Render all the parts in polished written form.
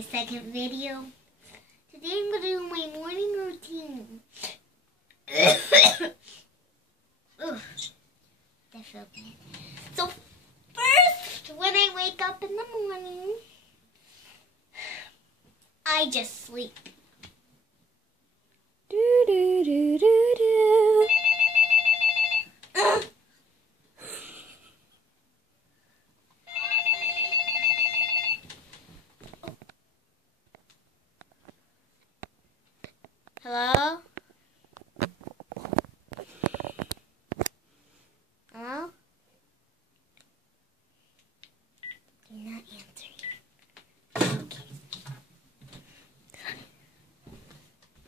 my second video. Today I'm going to do my morning routine. Ugh, that felt bad. So first, when I wake up in the morning, I just sleep. Do do do do do. Hello? Hello? You're not answering. Okay.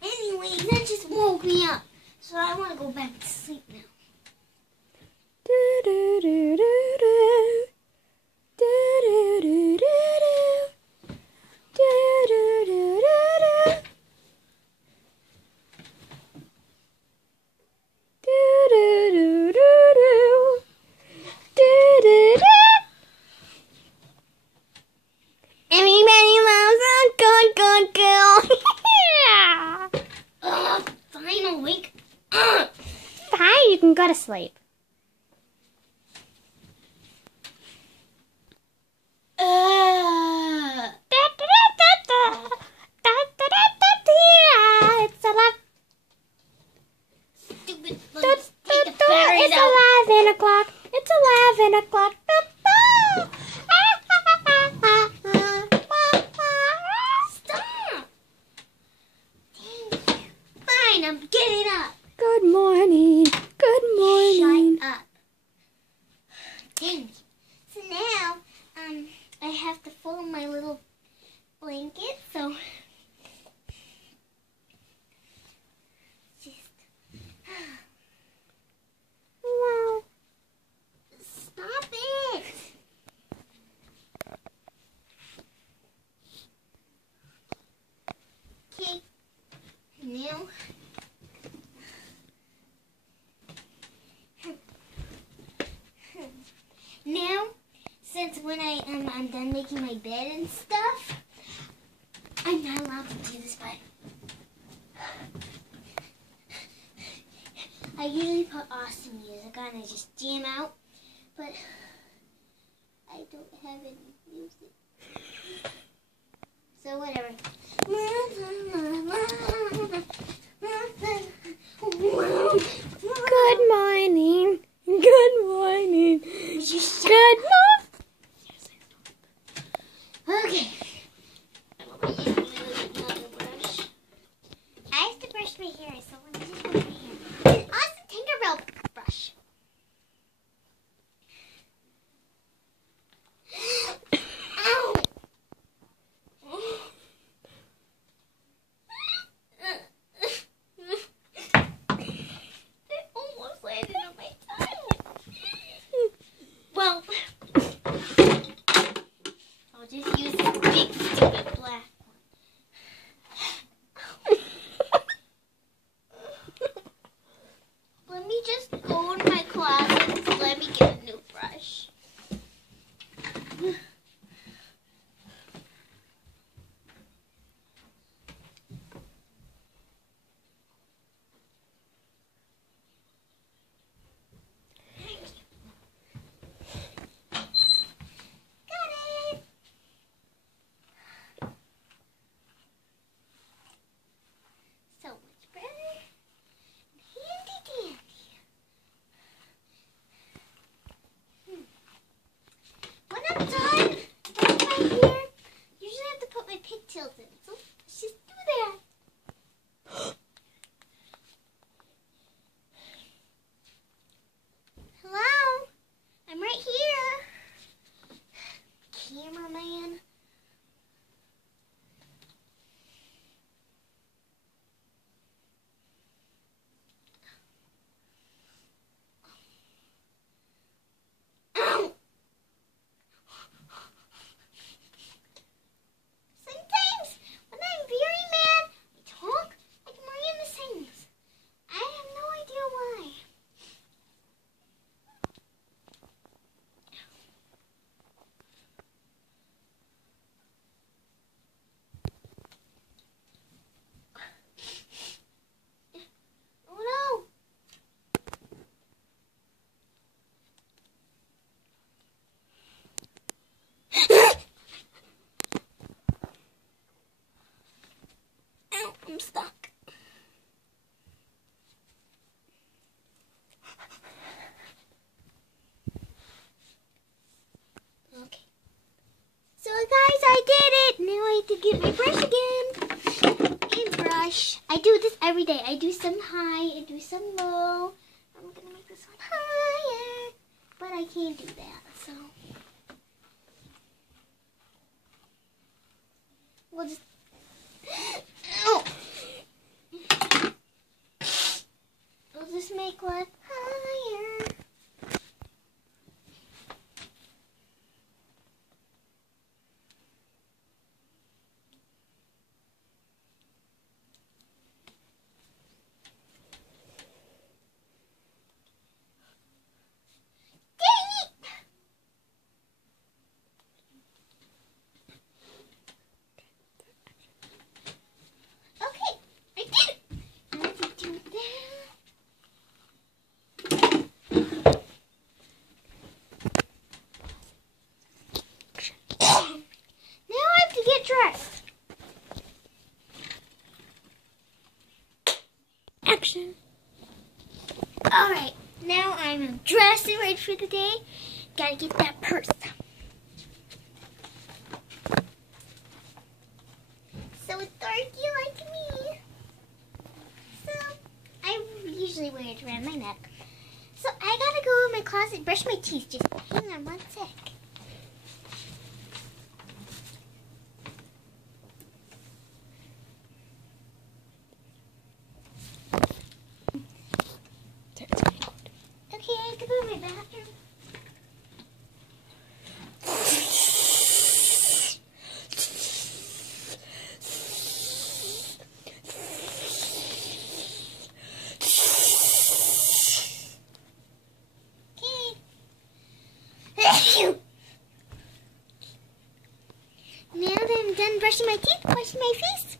Anyway, that just woke me up. So I want to go back to sleep now. Do do do do do. Do do do do do. Do do do do do. Do do do do do. Do do do. Everybody loves a good girl. Fine, I'll wake. Fine, you can go to sleep. It's 11 o'clock. It's 11 o'clock. Stop! Dang. Fine, I'm getting up. Good morning. Good morning. Shut up. Dang. So now, I have to fold my little blanket, so just Wow. stop it. Okay. Now since when I'm done making my bed and stuff, I'm not allowed to do this, but I usually put awesome music on and just jam out, but I don't have any music. So whatever. Good morning. Good morning. Good morning. Okay. I have to brush my hair, so let me just brush my hair. Awesome Tinkerbell brush. Ow! It almost landed on my tile. Well, I'll just use this big stupid black one. stuck. Okay. So guys, I did it. Now I have to get my brush again. And brush. I do this every day. I do some high, I do some low. I'm gonna make this one higher, but I can't do that, so we'll just. Ow. We'll just make one higher. Dressed. Action. Alright, now I'm dressed and ready for the day. Gotta get that purse. So it's darky like me. So I usually wear it around my neck. So I gotta go in my closet and brush my teeth. Just hang on one sec. Okay, I have to go to my bathroom. Okay. Now that I'm done brushing my teeth, washing my face,